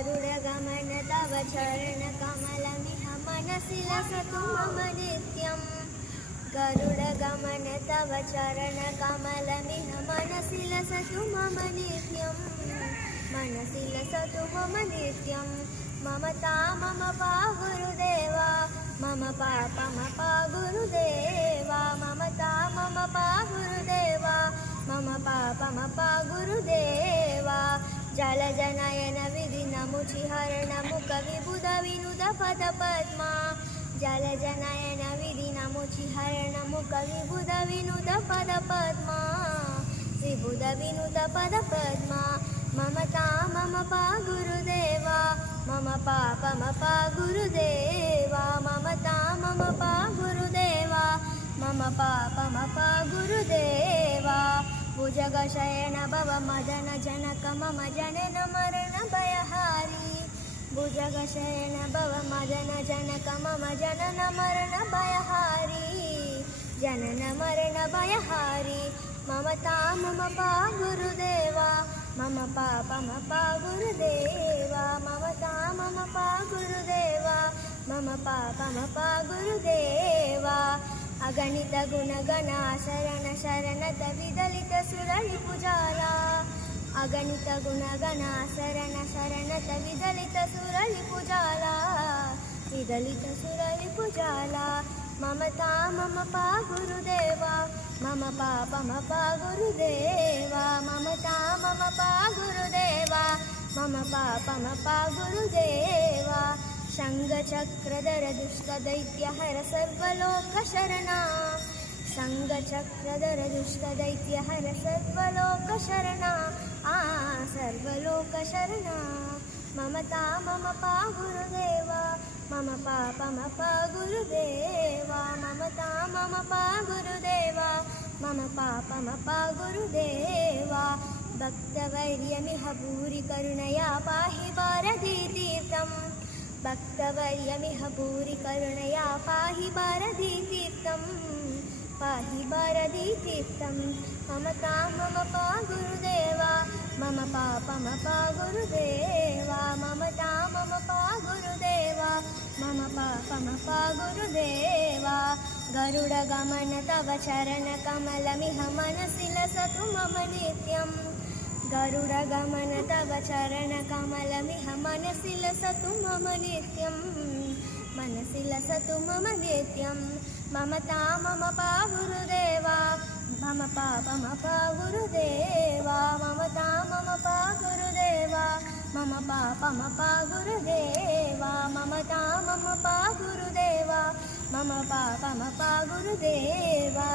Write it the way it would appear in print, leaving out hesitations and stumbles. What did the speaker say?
गरुडगमन तव चरणकमलमिह मनसि लसतु मम नित्यम् गरुडगमन तव चरणकमलमिह मनसि लसतु मम नित्यम् मनसि लसतु मम नित्यम् ममता मम पा गुरुदेवा मम पापमपा गुरुदेवा ममता मम पा गुरुदेवा मम पापमपा गुरुदेवा जलजनयन विधिनमुचिहरण मुखविबुध विनुद पदपद्मा जलजनयन विधिनमुचिहरण मुखविबुध विनुद पदपद्मा विबुध विनुद पदपद्मा ममता मम पा गुरुदेवा मम पापमपा गुरुदेवा ममता मम पा गुरुदेवा मम पापमपा गुरुदेवा भुजगशयन भव मदन जनक मम जनन मरण भयहारी भुजगशयन भव मदन जनक मम जनन मरण भयहारी जनन मरण भयहारी ममता मम पा गुरुदेवा मम पापमपा गुरुदेवा ममता मम पा गुरुदेवा मम पापमपा गुरुदेवा अगणित गुणगण शरण शरणत विदलित सुररिपुजाला अगणित गुणगण शरण शरणत विदलित सुररिपुजाला विदलित सुररिपुजाला ममता मम पा गुरुदेवा मम पापमपा गुरुदेवा ममता मम पा गुरुदेवा मम पापमपा गुरुदेवा शङ्खचक्रधर दुष्टदैत्यहर सर्वलोकशरणा शङ्खचक्रधर दुष्टदैत्यहर सर्वलोकशरणा सर्वलोकशरणा ममता मम पा गुरुदेवा मम पापमपा गुरुदेवा ममता मम पा गुरुदेवा मम पापमपा गुरुदेवा भक्तवर्यमिह भूरि करुणया पाहि भारतीतीर्थम् भक्तवर्यमिह भूरि करुणया पाहि भारतीतीर्थम् पाहि भारतीतीर्थम् ममता मम पा गुरुदेवा मम पापमपा गुरुदेवा ममता मम पा गुरुदेवा मम पापमपा गुरुदेवा गरुडगमन तव चरणकमलमिह मनसि लसतु मम नित्यम् गरुडगमन तव चरणकमलमिह मनसि लसतु मम नित्यम् मनसि लसतु मम नित्यम् ममता मम पा गुरुदेवा मम पापमपा गुरुदेवा ममता मम पा गुरुदेवा मम पापमपा गुरुदेवा ममता मम पा गुरुदेवा मम पापमपा गुरुदेवा